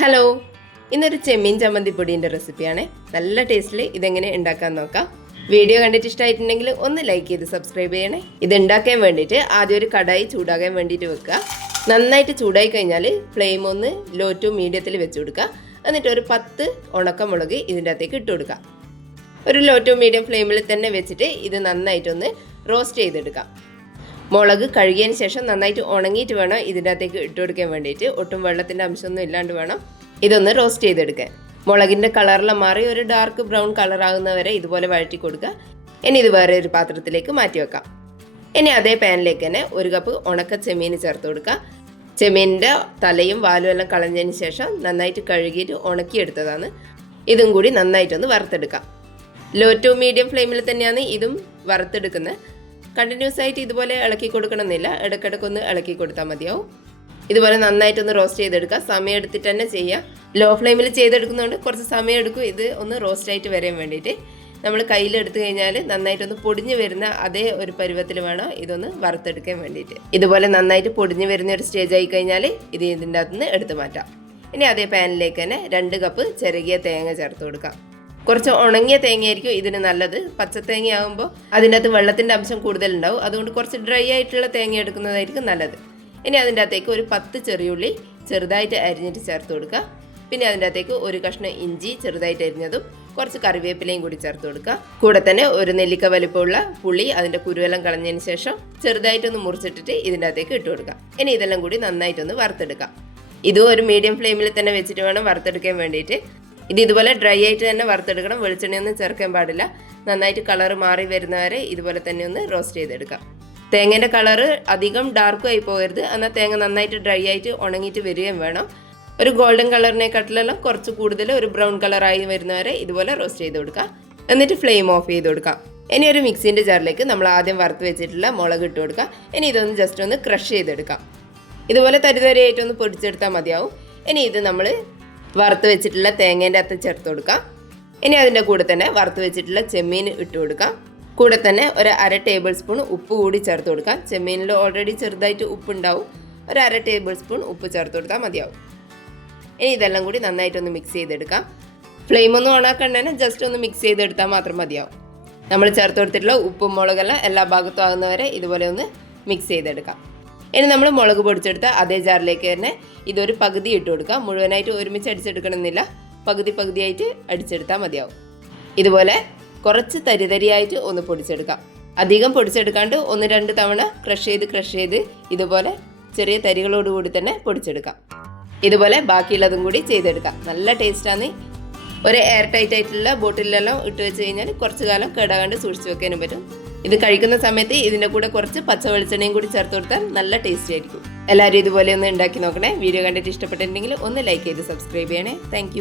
Hello, ഇന്നൊരു ചെമ്മീൻ ചമ്മന്തിപ്പൊടിൻ്റെ റെസിപ്പിയാണ്. നല്ല ടേസ്റ്റിൽ ഇതെങ്ങനെ ഉണ്ടാക്കാൻ നോക്കാം. വീഡിയോ കണ്ടിട്ട് ഇഷ്ടമായിട്ടുണ്ടെങ്കിൽ ഒന്ന് ലൈക്ക് ചെയ്ത് സബ്സ്ക്രൈബ് ചെയ്യണേ. ഇത് ഉണ്ടാക്കാൻ വേണ്ടിയിട്ട് ആദ്യം ഒരു കടായി ചൂടാകാൻ വേണ്ടിയിട്ട് വെക്കുക. നന്നായിട്ട് ചൂടായി കഴിഞ്ഞാൽ ഫ്ലെയിം ഒന്ന് ലോ ടു മീഡിയത്തിൽ വെച്ച് കൊടുക്കുക. എന്നിട്ട് ഒരു 10 ഉണക്കമുളക് ഇതിൻ്റെ അകത്തേക്ക് ഇട്ട് കൊടുക്കുക. ഒരു ലോ ടു മീഡിയം ഫ്ലെയിമിൽ തന്നെ വെച്ചിട്ട് ഇത് നന്നായിട്ടൊന്ന് റോസ്റ്റ് ചെയ്തെടുക്കാം. മുളക് കഴുകിയതിന് ശേഷം നന്നായിട്ട് ഉണങ്ങിയിട്ട് വേണം ഇതിൻ്റെ അകത്തേക്ക് ഇട്ട് കൊടുക്കാൻ വേണ്ടിയിട്ട്. ഒട്ടും വെള്ളത്തിൻ്റെ അംശമൊന്നും ഇല്ലാണ്ട് വേണം ഇതൊന്ന് റോസ്റ്റ് ചെയ്തെടുക്കാൻ. മുളകിൻ്റെ കളറെല്ലാം മാറി ഒരു ഡാർക്ക് ബ്രൗൺ കളർ ആകുന്നവരെ ഇതുപോലെ വഴറ്റി കൊടുക്കുക. ഇനി ഇത് വേറെ ഒരു പാത്രത്തിലേക്ക് മാറ്റി വെക്കാം. ഇനി അതേ പാനിലേക്ക് തന്നെ 1 കപ്പ് ഉണക്ക ചെമ്മീൻ ചേർത്ത് കൊടുക്കുക. ചെമ്മീനിൻ്റെ തലയും വാലും എല്ലാം കളഞ്ഞതിന് ശേഷം നന്നായിട്ട് കഴുകിയിട്ട് ഉണക്കിയെടുത്തതാണ്. ഇതും കൂടി നന്നായിട്ടൊന്ന് വറുത്തെടുക്കാം. ലോ ടു മീഡിയം ഫ്ലെയിമിൽ തന്നെയാണ് ഇതും വറുത്തെടുക്കുന്നത്. കണ്ടിന്യൂസ് ആയിട്ട് ഇതുപോലെ ഇളക്കി കൊടുക്കണമെന്നില്ല, ഇടയ്ക്കിടയ്ക്കൊന്ന് ഇളക്കി കൊടുത്താൽ മതിയാവും. ഇതുപോലെ നന്നായിട്ടൊന്ന് റോസ്റ്റ് ചെയ്തെടുക്കുക. സമയം എടുത്തിട്ട് തന്നെ ചെയ്യുക. ലോ ഫ്ലെയിമിൽ ചെയ്തെടുക്കുന്നതുകൊണ്ട് കുറച്ച് സമയം എടുക്കും ഇത് ഒന്ന് റോസ്റ്റ് ആയിട്ട് വരാൻ വേണ്ടിയിട്ട്. നമ്മൾ കയ്യിലെടുത്ത് കഴിഞ്ഞാൽ നന്നായിട്ടൊന്ന് പൊടിഞ്ഞ് വരുന്ന അതേ ഒരു പരുവത്തിൽ വേണം ഇതൊന്ന് വറുത്തെടുക്കാൻ വേണ്ടിയിട്ട്. ഇതുപോലെ നന്നായിട്ട് പൊടിഞ്ഞ് വരുന്ന ഒരു സ്റ്റേജ് ആയി കഴിഞ്ഞാൽ ഇത് ഇതിൻ്റെ അകത്തുനിന്ന് എടുത്ത് മാറ്റാം. ഇനി അതേ പാനിലേക്ക് തന്നെ 2 കപ്പ് ചിരകിയ തേങ്ങ ചേർത്ത് കൊടുക്കാം. കുറച്ച് ഉണങ്ങിയ തേങ്ങയായിരിക്കും ഇതിന് നല്ലത്. പച്ചത്തേങ്ങ ആകുമ്പോൾ അതിൻ്റെ അകത്ത് വെള്ളത്തിൻ്റെ അംശം കൂടുതലുണ്ടാവും. അതുകൊണ്ട് കുറച്ച് ഡ്രൈ ആയിട്ടുള്ള തേങ്ങ എടുക്കുന്നതായിരിക്കും നല്ലത്. ഇനി അതിൻ്റെ അകത്തേക്ക് ഒരു 10 ചെറിയുള്ളി ചെറുതായിട്ട് അരിഞ്ഞിട്ട് ചേർത്ത് കൊടുക്കുക. പിന്നെ അതിൻ്റെ അകത്തേക്ക് ഒരു കഷ്ണം ഇഞ്ചി ചെറുതായിട്ട് അരിഞ്ഞതും കുറച്ച് കറിവേപ്പിലയും കൂടി ചേർത്ത് കൊടുക്കുക. കൂടെ തന്നെ ഒരു നെല്ലിക്ക വലിപ്പമുള്ള പുളി അതിൻ്റെ കുരുവെല്ലാം കളഞ്ഞതിന് ശേഷം ചെറുതായിട്ടൊന്ന് മുറിച്ചിട്ടിട്ട് ഇതിൻ്റെ അകത്തേക്ക് ഇട്ട് കൊടുക്കുക. ഇനി ഇതെല്ലാം കൂടി നന്നായിട്ടൊന്ന് വറുത്തെടുക്കാം. ഇതും ഒരു മീഡിയം ഫ്ലെയിമിൽ തന്നെ വെച്ചിട്ട് വേണം വറുത്തെടുക്കാൻ വേണ്ടിയിട്ട്. ഇതുപോലെ ഡ്രൈ ആയിട്ട് തന്നെ വറുത്തെടുക്കണം. വെളിച്ചെണ്ണയൊന്നും ചേർക്കാൻ പാടില്ല. നന്നായിട്ട് കളറ് മാറി വരുന്നവരെ ഇതുപോലെ തന്നെ ഒന്ന് റോസ്റ്റ് ചെയ്തെടുക്കാം. തേങ്ങേൻ്റെ കളറ് അധികം ഡാർക്കും ആയി പോകരുത്. എന്നാൽ തേങ്ങ നന്നായിട്ട് ഡ്രൈ ആയിട്ട് ഉണങ്ങിയിട്ട് വരികയും വേണം. ഒരു ഗോൾഡൻ കളറിനെക്കാട്ടിലെല്ലാം കുറച്ച് കൂടുതൽ ഒരു ബ്രൗൺ കളറായി വരുന്നവരെ ഇതുപോലെ റോസ്റ്റ് ചെയ്ത് കൊടുക്കുക. എന്നിട്ട് ഫ്ലെയിം ഓഫ് ചെയ്ത് കൊടുക്കാം. ഇനി ഒരു മിക്സിൻ്റെ ജാറിലേക്ക് നമ്മൾ ആദ്യം വറുത്ത് വെച്ചിട്ടുള്ള മുളക് ഇട്ട് കൊടുക്കുക. ഇനി ഇതൊന്ന് ജസ്റ്റ് ഒന്ന് ക്രഷ് ചെയ്തെടുക്കാം. ഇതുപോലെ തരിതരിയായിട്ടൊന്ന് പൊടിച്ചെടുത്താൽ മതിയാവും. ഇനി ഇത് നമ്മൾ വറുത്ത് വെച്ചിട്ടുള്ള തേങ്ങേൻ്റെ അകത്ത് ചേർത്ത് കൊടുക്കാം. ഇനി അതിൻ്റെ കൂടെ തന്നെ വറുത്ത് വെച്ചിട്ടുള്ള ചെമ്മീൻ ഇട്ട് കൊടുക്കാം. കൂടെ തന്നെ ഒരു 1/2 ടേബിൾ സ്പൂൺ ഉപ്പ് കൂടി ചേർത്ത് കൊടുക്കാം. ചെമ്മീനിൽ ഓൾറെഡി ചെറുതായിട്ട് ഉപ്പുണ്ടാവും. ഒരു 1/2 ടേബിൾ സ്പൂൺ ഉപ്പ് ചേർത്ത് കൊടുത്താൽ മതിയാവും. ഇനി ഇതെല്ലാം കൂടി നന്നായിട്ടൊന്ന് മിക്സ് ചെയ്തെടുക്കാം. ഫ്ലെയിം ഒന്നും ഓണാക്കണ്ട തന്നെ ജസ്റ്റ് ഒന്ന് മിക്സ് ചെയ്തെടുത്താൽ മാത്രം മതിയാവും. നമ്മൾ ചേർത്ത് കൊടുത്തിട്ടുള്ള ഉപ്പും മുളകെല്ലാം എല്ലാ ഭാഗത്തും ആകുന്നവരെ ഇതുപോലെ ഒന്ന് മിക്സ് ചെയ്തെടുക്കാം. ഇനി നമ്മൾ മുളക് പൊടിച്ചെടുത്ത അതേ ജാറിലേക്ക് തന്നെ ഇതൊരു പകുതി ഇട്ട് കൊടുക്കാം. മുഴുവനായിട്ട് ഒരുമിച്ച് അടിച്ചെടുക്കണമെന്നില്ല, പകുതിയായിട്ട് അടിച്ചെടുത്താൽ മതിയാവും. ഇതുപോലെ കുറച്ച് തരിതരിയായിട്ട് ഒന്ന് പൊടിച്ചെടുക്കാം. അധികം പൊടിച്ചെടുക്കാണ്ട് 1-2 തവണ ക്രഷ് ചെയ്ത് ഇതുപോലെ ചെറിയ തരികളോടുകൂടി തന്നെ പൊടിച്ചെടുക്കാം. ഇതുപോലെ ബാക്കിയുള്ളതും കൂടി ചെയ്തെടുക്കാം. നല്ല ടേസ്റ്റാണ്. ഒരു എയർ ടൈറ്റ് ആയിട്ടുള്ള ബോട്ടിലെല്ലാം ഇട്ട് വെച്ച് കഴിഞ്ഞാൽ കുറച്ച് കാലം കേടാകാണ്ട് സൂക്ഷിച്ച് വെക്കാനും പറ്റും. ഇത് കഴിക്കുന്ന സമയത്ത് ഇതിൻ്റെ കൂടെ കുറച്ച് പച്ച വെളിച്ചെണ്ണയും കൂടി ചേർത്ത് കൊടുത്താൽ നല്ല ടേസ്റ്റി ആയിരിക്കും. എല്ലാവരും ഇതുപോലെ ഒന്ന് ഉണ്ടാക്കി നോക്കണേ. വീഡിയോ കണ്ടിട്ട് ഇഷ്ടപ്പെട്ടിട്ടുണ്ടെങ്കിൽ ഒന്ന് ലൈക്ക് ചെയ്ത് സബ്സ്ക്രൈബ് ചെയ്യണേ. താങ്ക്